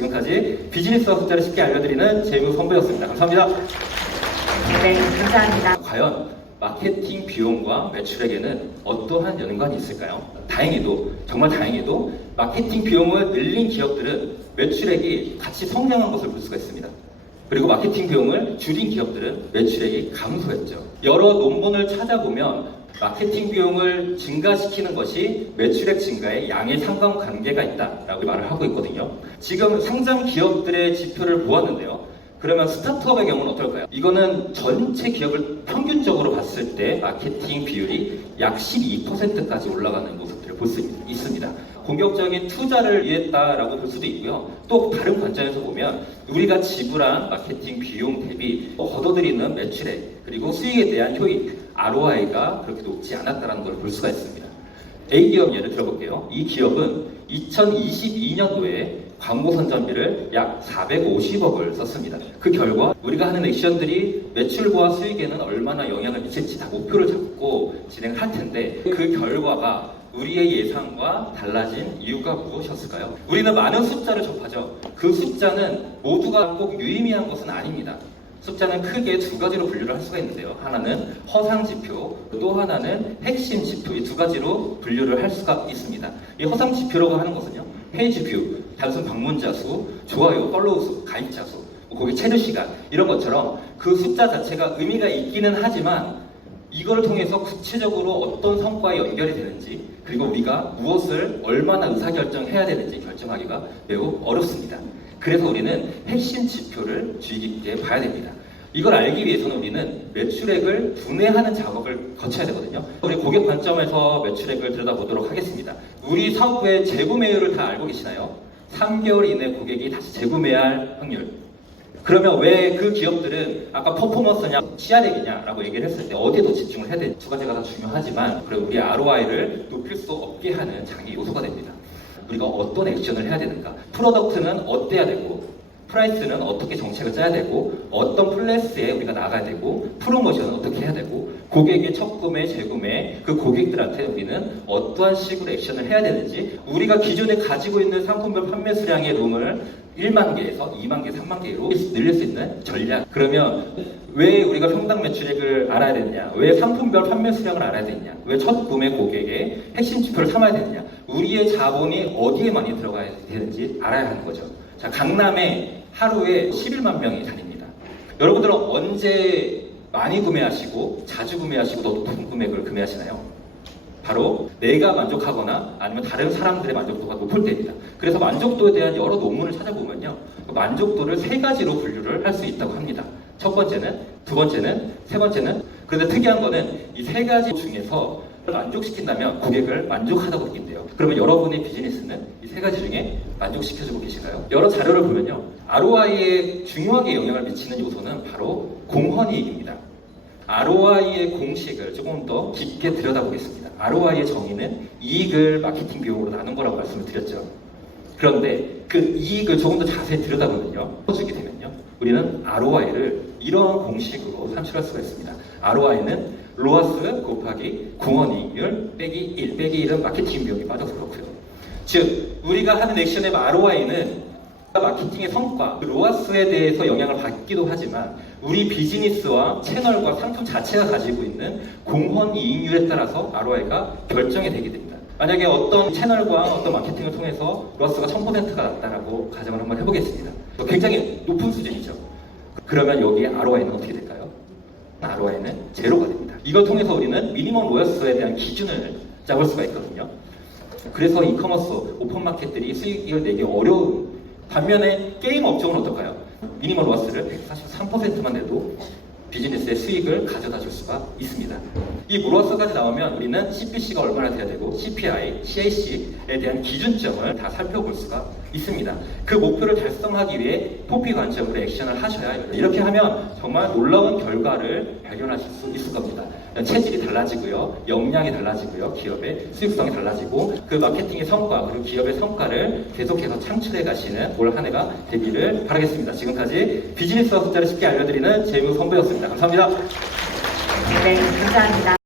지금까지 비즈니스와 숫자를 쉽게 알려드리는 재무 선배였습니다. 감사합니다. 네, 감사합니다. 과연 마케팅 비용과 매출액에는 어떠한 연관이 있을까요? 다행히도, 정말 다행히도 마케팅 비용을 늘린 기업들은 매출액이 같이 성장한 것을 볼 수가 있습니다. 그리고 마케팅 비용을 줄인 기업들은 매출액이 감소했죠. 여러 논문을 찾아보면 마케팅 비용을 증가시키는 것이 매출액 증가에 양의 상관관계가 있다라고 말을 하고 있거든요. 지금 상장 기업들의 지표를 보았는데요. 그러면 스타트업의 경우는 어떨까요? 이거는 전체 기업을 평균적으로 봤을 때 마케팅 비율이 약 12%까지 올라가는 모습들을 볼 수 있습니다. 공격적인 투자를 위했다라고 볼 수도 있고요. 또 다른 관점에서 보면 우리가 지불한 마케팅 비용 대비 거둬들이는 매출액 그리고 수익에 대한 효익 ROI가 그렇게 높지 않았다는 걸 볼 수가 있습니다. A기업 예를 들어볼게요. 이 기업은 2022년도에 광고 선전비를 약 450억을 썼습니다. 그 결과 우리가 하는 액션들이 매출과 수익에는 얼마나 영향을 미칠지 다 목표를 잡고 진행을 할 텐데 그 결과가 우리의 예상과 달라진 이유가 무엇이었을까요? 우리는 많은 숫자를 접하죠. 그 숫자는 모두가 꼭 유의미한 것은 아닙니다. 숫자는 크게 두 가지로 분류를 할 수가 있는데요. 하나는 허상지표, 또 하나는 핵심 지표, 이 두 가지로 분류를 할 수가 있습니다. 이 허상지표라고 하는 것은요. 페이지뷰, 단순 방문자 수, 좋아요, 팔로우 수, 가입자 수, 고객 체류 시간 이런 것처럼 그 숫자 자체가 의미가 있기는 하지만 이걸 통해서 구체적으로 어떤 성과에 연결이 되는지 그리고 우리가 무엇을 얼마나 의사결정해야 되는지 결정하기가 매우 어렵습니다. 그래서 우리는 핵심 지표를 주의 깊게 봐야 됩니다. 이걸 알기 위해서는 우리는 매출액을 분해하는 작업을 거쳐야 되거든요. 우리 고객 관점에서 매출액을 들여다보도록 하겠습니다. 우리 사업부의 재구매율을 다 알고 계시나요? 3개월 이내 고객이 다시 재구매할 확률. 그러면 왜 그 기업들은 아까 퍼포먼스냐 CR액이냐라고 얘기를 했을 때 어디에 더 집중을 해야 되는지 두 가지가 다 중요하지만 그리고 우리 ROI를 높일 수 없게 하는 장애 요소가 됩니다. 우리가 어떤 액션을 해야 되는가? 프로덕트는 어때야 되고 프라이스는 어떻게 정책을 짜야 되고 어떤 플래스에 우리가 나가야 되고 프로모션은 어떻게 해야 되고 고객의 첫 구매, 재구매 그 고객들한테 우리는 어떠한 식으로 액션을 해야 되는지 우리가 기존에 가지고 있는 상품별 판매 수량의 룸을 1만 개에서 2만 개, 3만 개로 늘릴 수 있는 전략. 그러면 왜 우리가 평당 매출액을 알아야 되느냐? 왜 상품별 판매 수량을 알아야 되느냐? 왜 첫 구매 고객의 핵심 지표를 삼아야 되느냐? 우리의 자본이 어디에 많이 들어가야 되는지 알아야 하는 거죠. 자, 강남에 하루에 11만 명이 다닙니다. 여러분들은 언제 많이 구매하시고 자주 구매하시고 더 높은 금액을 구매하시나요? 바로 내가 만족하거나 아니면 다른 사람들의 만족도가 높을 때입니다. 그래서 만족도에 대한 여러 논문을 찾아보면요. 만족도를 세 가지로 분류를 할 수 있다고 합니다. 첫 번째는, 두 번째는, 세 번째는. 그런데 특이한 거는 이 세 가지 중에서 만족시킨다면 고객을 만족하다고 느낀대요. 그러면 여러분의 비즈니스는 이 세 가지 중에 만족시켜주고 계신가요? 여러 자료를 보면요. ROI에 중요하게 영향을 미치는 요소는 바로 공헌이익입니다. ROI의 공식을 조금 더 깊게 들여다보겠습니다. ROI의 정의는 이익을 마케팅 비용으로 나눈 거라고 말씀을 드렸죠. 그런데 그 이익을 조금 더 자세히 들여다보면요. 주게 되면요. 우리는 ROI를 이러한 공식으로 산출할 수가 있습니다. ROI는 로아스 곱하기 공헌이익률 빼기 1, 빼기 1은 마케팅 비용이 빠져서 그렇고요. 즉, 우리가 하는 액션의 ROI는 마케팅의 성과, 로아스에 대해서 영향을 받기도 하지만 우리 비즈니스와 채널과 상품 자체가 가지고 있는 공헌이익률에 따라서 ROI가 결정이 되게 됩니다. 만약에 어떤 채널과 어떤 마케팅을 통해서 로아스가 1000%가 났다라고 가정을 한번 해보겠습니다. 굉장히 높은 수준이죠. 그러면 여기에 ROI는 어떻게 될까요? ROI는 제로가 됩니다. 이걸 통해서 우리는 미니멈 로아스에 대한 기준을 잡을 수가 있거든요. 그래서 이커머스, 오픈마켓들이 수익을 내기 어려운 반면에 게임 업종은 어떨까요? 미니멀 로아스를 143%만 내도 비즈니스의 수익을 가져다 줄 수가 있습니다. 이 로아스까지 나오면 우리는 CPC가 얼마나 돼야 되고 CPI, CAC에 대한 기준점을 다 살펴볼 수가 있습니다. 그 목표를 달성하기 위해 포피 관점으로 액션을 하셔야 이렇게 하면 정말 놀라운 결과를 발견하실 수 있을 겁니다. 체질이 달라지고요, 역량이 달라지고요, 기업의 수익성이 달라지고 그 마케팅의 성과 그리고 기업의 성과를 계속해서 창출해 가시는 올 한 해가 되기를 바라겠습니다. 지금까지 비즈니스와 숫자를 쉽게 알려드리는 재무 선배였습니다. 감사합니다. 네, 감사합니다.